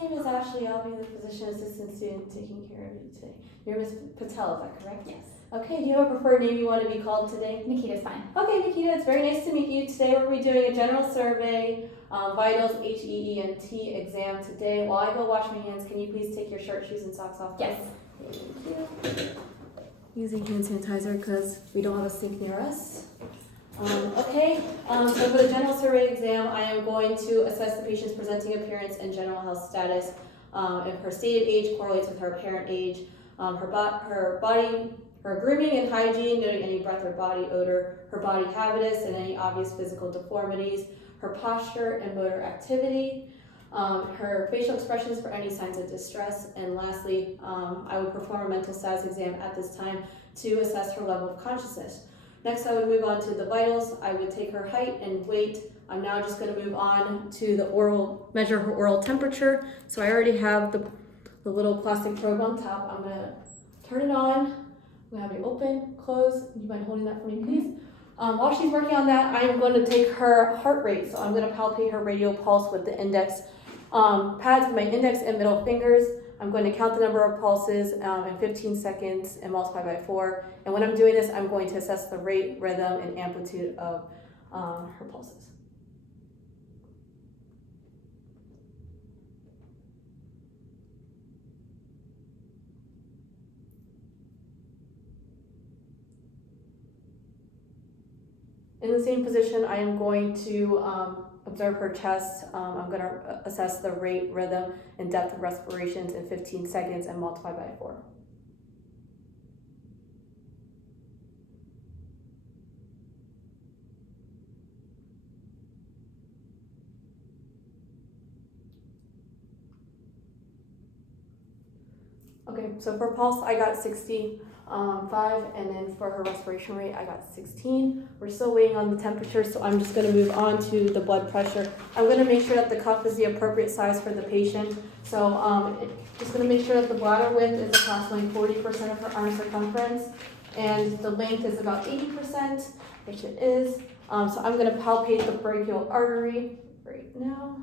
name is Ashley. I'll be the physician assistant student taking care of you today. You're Ms. Patel, is that correct? Yes. Okay, do you have a preferred name you want to be called today? Nikita's fine. Okay, Nikita, it's very nice to meet you. Today we're be doing a general survey, vitals, HEENTexam today. While I go wash my hands, can you please take your shirt, shoes, and socks off? Yes. Thank you. Using hand sanitizer because we don't have a sink near us. So for the general survey exam, I am going to assess the patient's presenting appearance and general health status. If her stated age correlates with her apparent age, her grooming and hygiene, noting any breath or body odor, her body habitus and any obvious physical deformities, her posture and motor activity, her facial expressions for any signs of distress, and lastly, I would perform a mental status exam at this time to assess her level of consciousness. Next, I would move on to the vitals. I would take her height and weight. I'm now just going to move on to the measure her oral temperature. So I already have the little plastic probe on top. I'm going to turn it on. I'm going to have it open, close. Do you mind holding that for me, please? While she's working on that, I am going to take her heart rate. So I'm going to palpate her radial pulse with the index pads with my index and middle fingers. I'm going to count the number of pulses in 15 seconds and multiply by 4. And when I'm doing this, I'm going to assess the rate, rhythm, and amplitude of her pulses. In the same position, I am going to observe her chest. I'm going to assess the rate, rhythm, and depth of respirations in 15 seconds and multiply by 4. Okay, so for pulse, I got 65, and then for her respiration rate, I got 16. We're still waiting on the temperature, so I'm just going to move on to the blood pressure. I'm going to make sure that the cuff is the appropriate size for the patient. So just going to make sure that the bladder width is approximately 40% of her arm circumference, and the length is about 80%, which it is. So I'm going to palpate the brachial artery right now.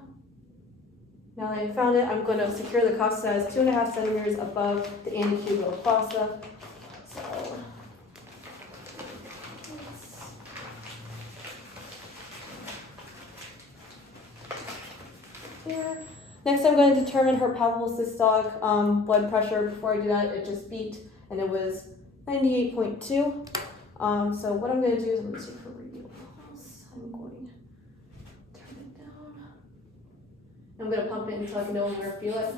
Now that I found it, I'm going to secure the cuff so it's 2.5 centimeters above the antecubital fossa. So, here. Next, I'm going to determine her palpable systolic blood pressure. Before I do that, it just beat, and it was 98.2. So what I'm going to do is I'm going to take her radial pulse. I'm going to turn it down. I'm going to pump it until I can no longer feel it.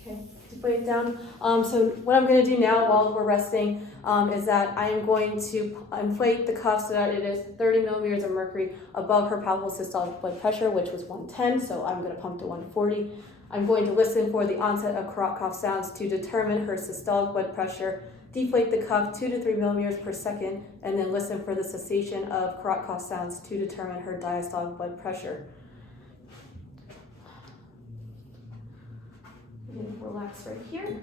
Okay, put it down. So what I'm going to do now while we're resting is that I am going to inflate the cuff so that it is 30 millimeters of mercury above her palpable systolic blood pressure, which was 110, so I'm going to pump to 140. I'm going to listen for the onset of carotid cough sounds to determine her systolic blood pressure, deflate the cuff 2 to 3 millimeters per second, and then listen for the cessation of carotid cough sounds to determine her diastolic blood pressure. And relax right here.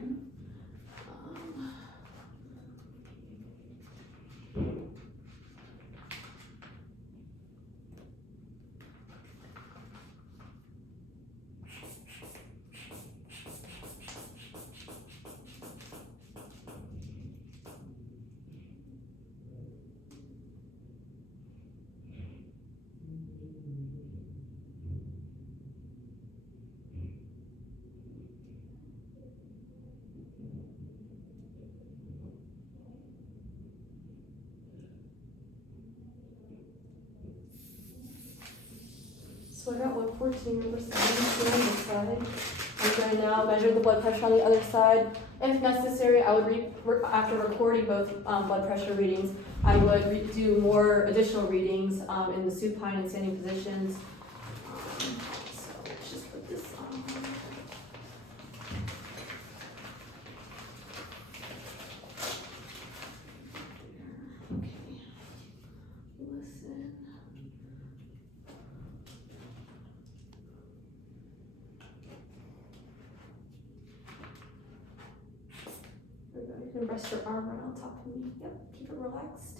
So I got 114 over 70 on this side. I'm going to now measure the blood pressure on the other side. If necessary, I would, after recording both blood pressure readings, I would do more additional readings in the supine and standing positions. So let's just put this on. Okay. Listen. And rest your arm right on top of me. Yep, keep it relaxed.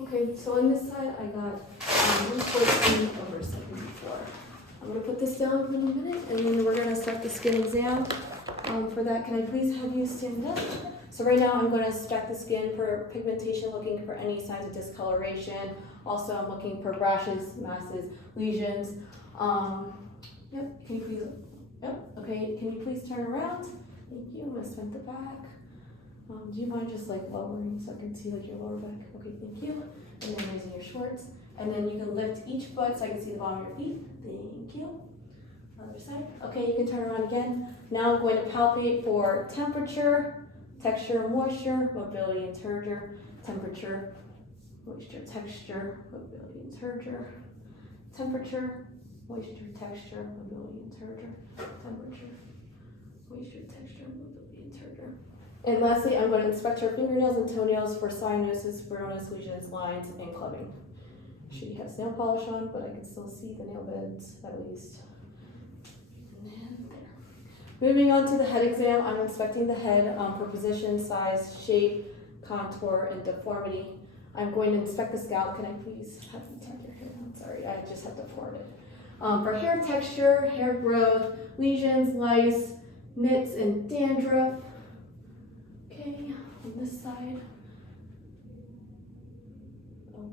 Okay, so on this side, I got 114 over 74. I'm going to put this down for a minute, and then we're going to start the skin exam. For that, can I please have you stand up? So right now, I'm going to inspect the skin for pigmentation, looking for any signs of discoloration. Also, I'm looking for rashes, masses, lesions. Yep, can you please, yep, okay, can you please turn around? Thank you, I'm going to spread the back. Do you mind just like lowering so I can see like your lower back? Okay, thank you. And then raising your shorts. And then you can lift each foot so I can see the bottom of your feet. Thank you. Other side. Okay, you can turn around again. Now I'm going to palpate for temperature, texture, moisture, mobility, and turgor. Temperature, moisture, texture, mobility, and turgor. Temperature, moisture, texture, mobility, and turgor. Temperature, moisture, texture, mobility, and turgor. And lastly, I'm going to inspect her fingernails and toenails for cyanosis, burnosis, lesions, lines, and clubbing. She has nail polish on, but I can still see the nail beds at least. And then there. Moving on to the head exam, I'm inspecting the head for position, size, shape, contour, and deformity. I'm going to inspect the scalp. Can I please have you tuck your hair down? Sorry, I just have to form it. For hair texture, hair growth, lesions, lice, nits, and dandruff. Okay, on this side.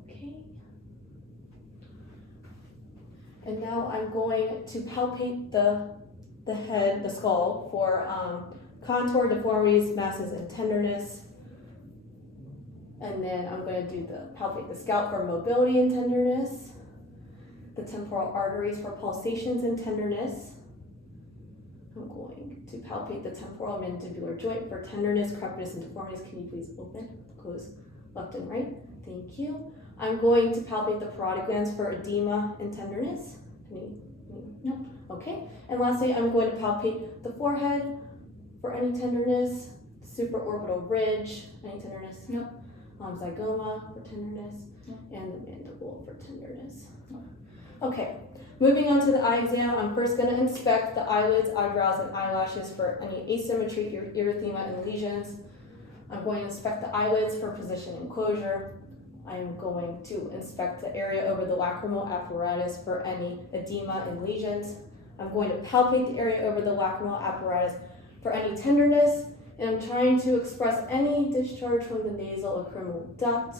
Okay. And now I'm going to palpate the head, the skull, for contour, deformities, masses, and tenderness. And then I'm going to do palpate the scalp for mobility and tenderness, the temporal arteries for pulsations and tenderness. I'm going to palpate the temporal mandibular joint for tenderness, crepiness, and deformities. Can you please open, close, left and right? Thank you. I'm going to palpate the parotid glands for edema and tenderness. No. Okay. And lastly, I'm going to palpate the forehead for any tenderness, supraorbital ridge, any tenderness. No. Zygoma for tenderness, and the mandible for tenderness. Okay. Moving on to the eye exam, I'm first going to inspect the eyelids, eyebrows, and eyelashes for any asymmetry, erythema, and lesions. I'm going to inspect the eyelids for position and closure. I'm going to inspect the area over the lacrimal apparatus for any edema and lesions. I'm going to palpate the area over the lacrimal apparatus for any tenderness, and I'm trying to express any discharge from the nasal lacrimal duct.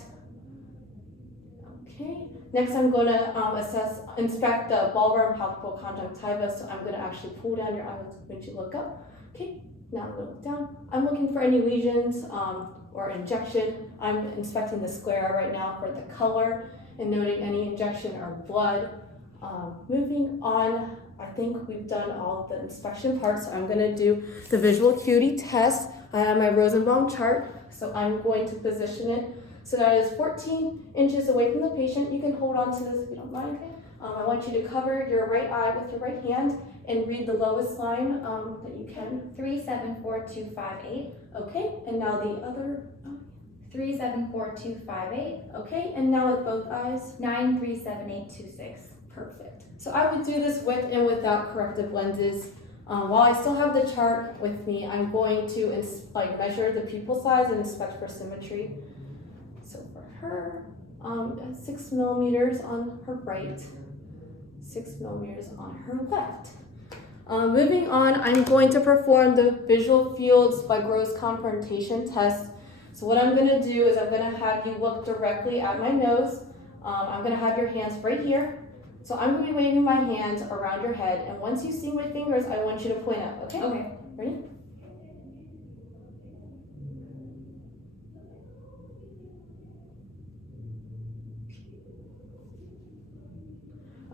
Okay. Next, I'm going to inspect the bulbar and palpable conjunctiva. So I'm going to actually pull down your eyelids when you look up. Okay. Now I'm going to look down. I'm looking for any lesions or injection. I'm inspecting the sclera right now for the color and noting any injection or blood. Moving on, I think we've done all the inspection parts. So I'm going to do the visual acuity test. I have my Rosenbaum chart, so I'm going to position it so that is 14 inches away from the patient. You can hold on to this if you don't mind. I want you to cover your right eye with your right hand and read the lowest line that you can. 374258. Okay, and now the other. 374258. Okay, and now with both eyes. 937826. Perfect. So I would do this with and without corrective lenses. While I still have the chart with me, I'm going to measure the pupil size and inspect for symmetry. So for her, 6 millimeters on her right, 6 millimeters on her left. Moving on, I'm going to perform the visual fields by gross confrontation test. So what I'm going to do is I'm going to have you look directly at my nose. I'm going to have your hands right here. So I'm going to be waving my hands around your head, and once you see my fingers, I want you to point up, okay? Okay. Ready?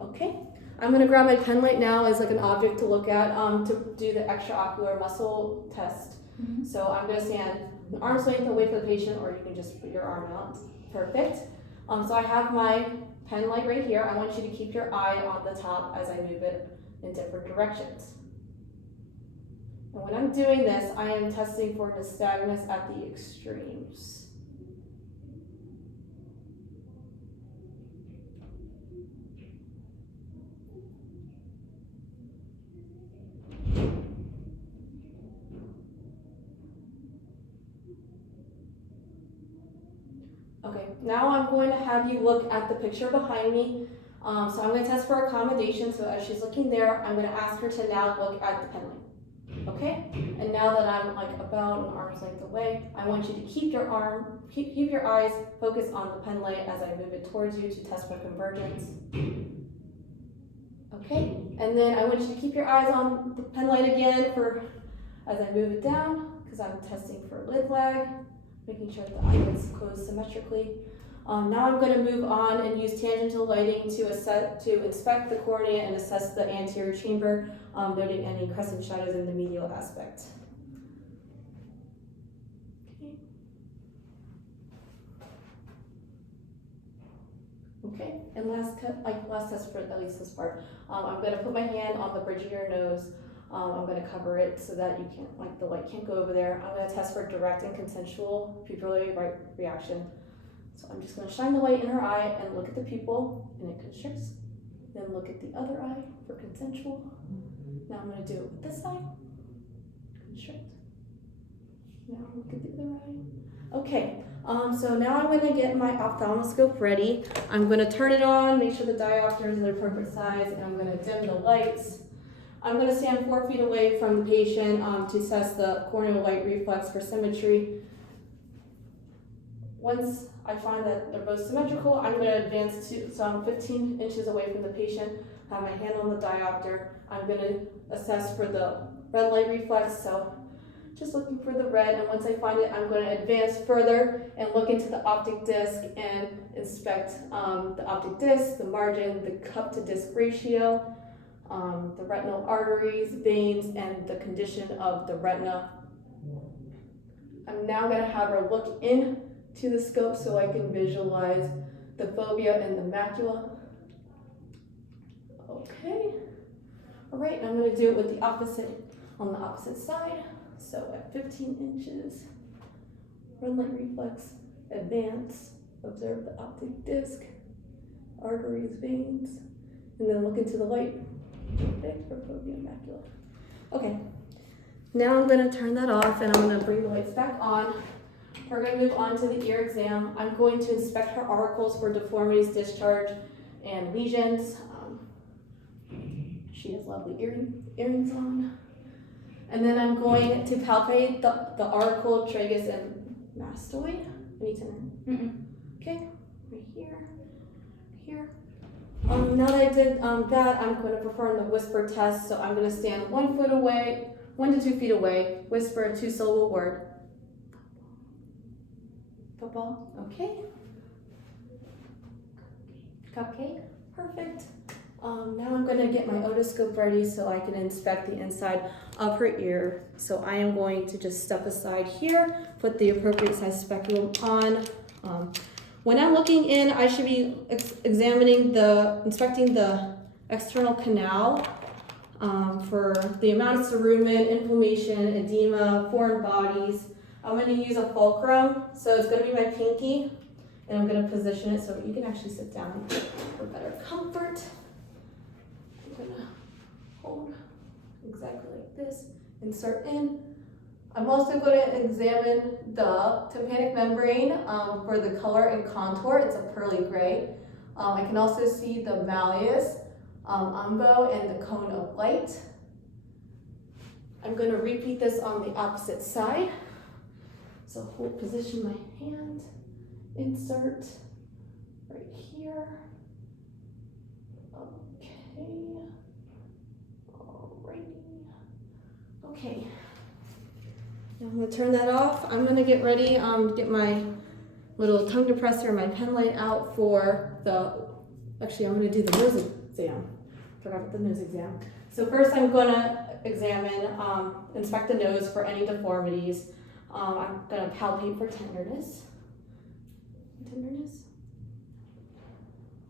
Okay. I'm going to grab my pen right now as like an object to look at to do the extraocular muscle test. Mm-hmm. So I'm going to stand an arm's length away from the patient, or you can just put your arm out. Perfect. So I have my pen light right here. I want you to keep your eye on the top as I move it in different directions. And when I'm doing this, I am testing for nystagmus at the extremes. Okay, now I'm going to have you look at the picture behind me. So I'm going to test for accommodation. So as she's looking there, I'm going to ask her to now look at the pen light. Okay? And now that I'm like about an arm's length away, I want you to keep your eyes focused on the pen light as I move it towards you to test for convergence. Okay? And then I want you to keep your eyes on the pen light again as I move it down, because I'm testing for lid lag, making sure that the eyelids close symmetrically. Now I'm going to move on and use tangential lighting to inspect the cornea and assess the anterior chamber, noting any crescent shadows in the medial aspect. Okay, and last test for at least this part. I'm going to put my hand on the bridge of your nose. I'm going to cover it so that you can't, the light can't go over there. I'm going to test for direct and consensual pupillary reaction. So I'm just going to shine the light in her eye and look at the pupil, and it constricts. Then look at the other eye for consensual. Now I'm going to do it with this eye. Constrict. Now look at the other eye. Okay, so now I'm going to get my ophthalmoscope ready. I'm going to turn it on, make sure the diopter is the appropriate size, and I'm going to dim the lights. I'm going to stand 4 feet away from the patient to assess the corneal light reflex for symmetry. Once I find that they're both symmetrical, I'm going to advance so I'm 15 inches away from the patient, have my hand on the diopter. I'm going to assess for the red light reflex, so just looking for the red, and once I find it, I'm going to advance further and look into the optic disc and inspect the optic disc, the margin, the cup to disc ratio, the retinal arteries, veins, and the condition of the retina. I'm now going to have her look into the scope so I can visualize the fovea and the macula. Okay. All right, I'm going to do it with on the opposite side. So at 15 inches, red light reflex, advance, observe the optic disc, arteries, veins, and then look into the light. Okay, for fovea and macula. Okay, now I'm going to turn that off and I'm going to bring the lights back on. We're going to move on to the ear exam. I'm going to inspect her auricles for deformities, discharge, and lesions. She has lovely earrings on. And then I'm going to palpate the auricle, tragus, and mastoid. Okay, right here. Now that I did that, I'm going to perform the whisper test. So I'm going to stand 1 to 2 feet away, whisper a 2-syllable word. Football, okay. Cupcake, perfect. Now I'm going to get my otoscope ready so I can inspect the inside of her ear. So I am going to just step aside here, put the appropriate size speculum on. When I'm looking in, I should be inspecting the external canal for the amount of cerumen, inflammation, edema, foreign bodies. I'm going to use a fulcrum, so it's going to be my pinky, and I'm going to position it so you can actually sit down for better comfort. I'm going to hold exactly like this, insert in. I'm also going to examine the tympanic membrane for the color and contour. It's a pearly gray. I can also see the malleus, umbo, and the cone of light. I'm going to repeat this on the opposite side. So position my hand, insert right here. Okay, alrighty. Okay, now I'm going to turn that off. I'm going to get ready to get my little tongue depressor and my pen light out for actually I'm going to do the nose exam. Forgot about the nose exam. So first I'm going to inspect the nose for any deformities. I'm going to palpate for tenderness.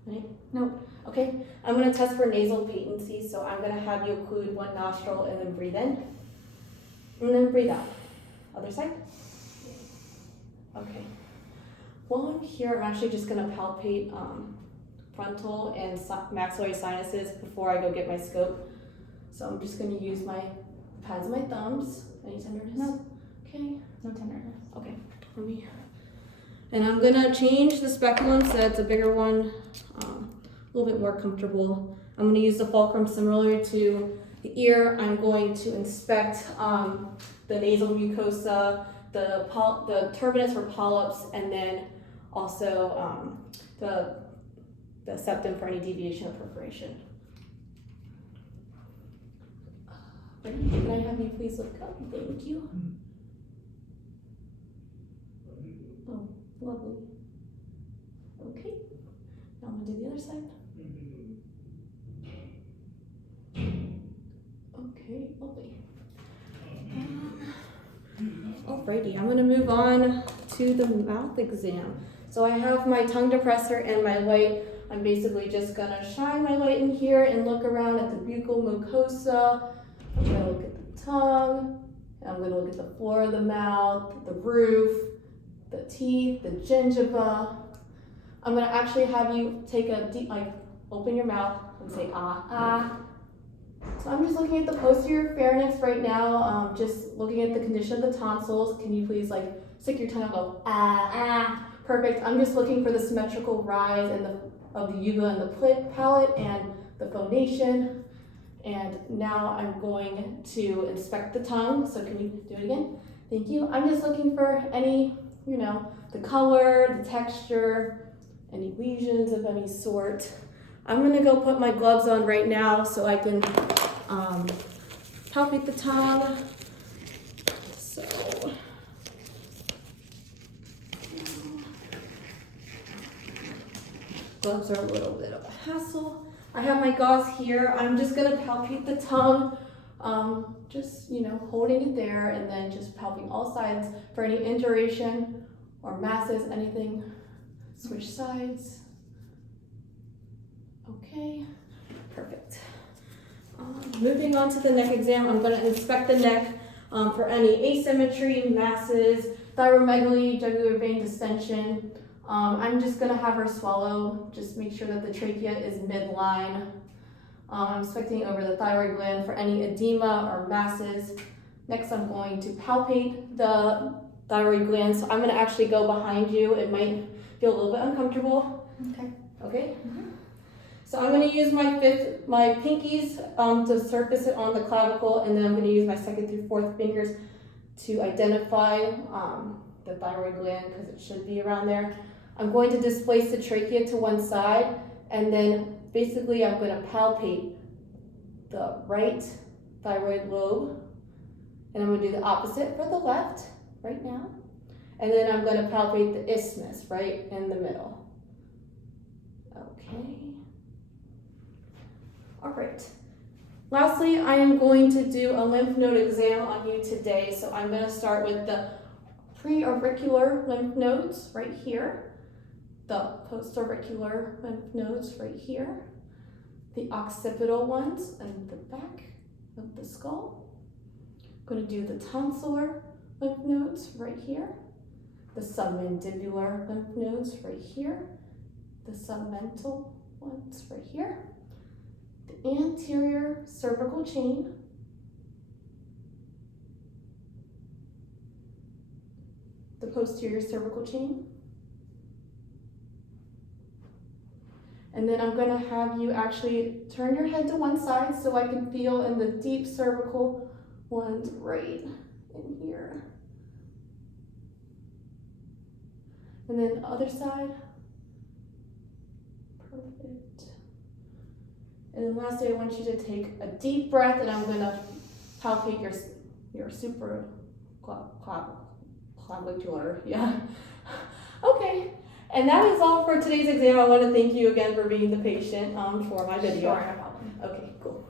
Any? Nope. Okay, I'm gonna test for nasal patency, so I'm gonna have you occlude one nostril and then breathe in. And then breathe out. Other side. Okay. While I'm here, I'm actually just gonna palpate frontal and maxillary sinuses before I go get my scope. So I'm just gonna use my pads of my thumbs. Any tenderness? No. Okay. No tenderness. Okay. Let me. And I'm gonna change the speculum so it's a bigger one, a little bit more comfortable. I'm gonna use the fulcrum similar to the ear. I'm going to inspect the nasal mucosa, the turbinates for polyps, and then also the septum for any deviation or perforation. Can I have you please look up? Thank you. Oh, lovely. Okay, now I'm gonna do the other side. Okay, lovely. Alrighty, I'm gonna move on to the mouth exam. So I have my tongue depressor and my light. I'm basically just gonna shine my light in here and look around at the buccal mucosa. I'm gonna look at the tongue. I'm gonna look at the floor of the mouth, the roof, the teeth, the gingiva. I'm gonna actually have you take a deep, open your mouth and say ah, ah. So I'm just looking at the posterior pharynx right now, just looking at the condition of the tonsils. Can you please stick your tongue and go ah, ah. Perfect. I'm just looking for the symmetrical rise of the uvula and the palate and the phonation. And now I'm going to inspect the tongue. So can you do it again? Thank you. I'm just looking for any, the color, the texture, any lesions of any sort. I'm gonna go put my gloves on right now so I can palpate the tongue. So, gloves are a little bit of a hassle. I have my gauze here. I'm just gonna palpate the tongue, just holding it there and then just palpating all sides for any induration or masses, anything. Switch sides. Okay, perfect. Moving on to the neck exam, I'm going to inspect the neck for any asymmetry, masses, thyromegaly, jugular vein distension. I'm just going to have her swallow, just make sure that the trachea is midline. I'm inspecting over the thyroid gland for any edema or masses. Next, I'm going to palpate the thyroid gland. So I'm going to actually go behind you. It might feel a little bit uncomfortable. Okay. Okay? Mm-hmm. So I'm going to use my pinkies to surface it on the clavicle, and then I'm going to use my second through fourth fingers to identify the thyroid gland because it should be around there. I'm going to displace the trachea to one side, and then basically I'm going to palpate the right thyroid lobe, and I'm going to do the opposite for the left right now, and then I'm going to palpate the isthmus right in the middle. Okay. All right. Lastly, I am going to do a lymph node exam on you today. So I'm going to start with the preauricular lymph nodes right here, the postauricular lymph nodes right here, the occipital ones in the back of the skull. I'm going to do the tonsillar lymph nodes right here, the submandibular lymph nodes right here, the submental ones right here, the anterior cervical chain, the posterior cervical chain, and then I'm going to have you actually turn your head to one side so I can feel in the deep cervical ones right in here. And then the other side. Perfect. And then lastly, I want you to take a deep breath, and I'm going to palpate your supraclavicular. Yeah. Okay. And that is all for today's exam. I want to thank you again for being the patient for my video. Sure, no problem. Okay, cool.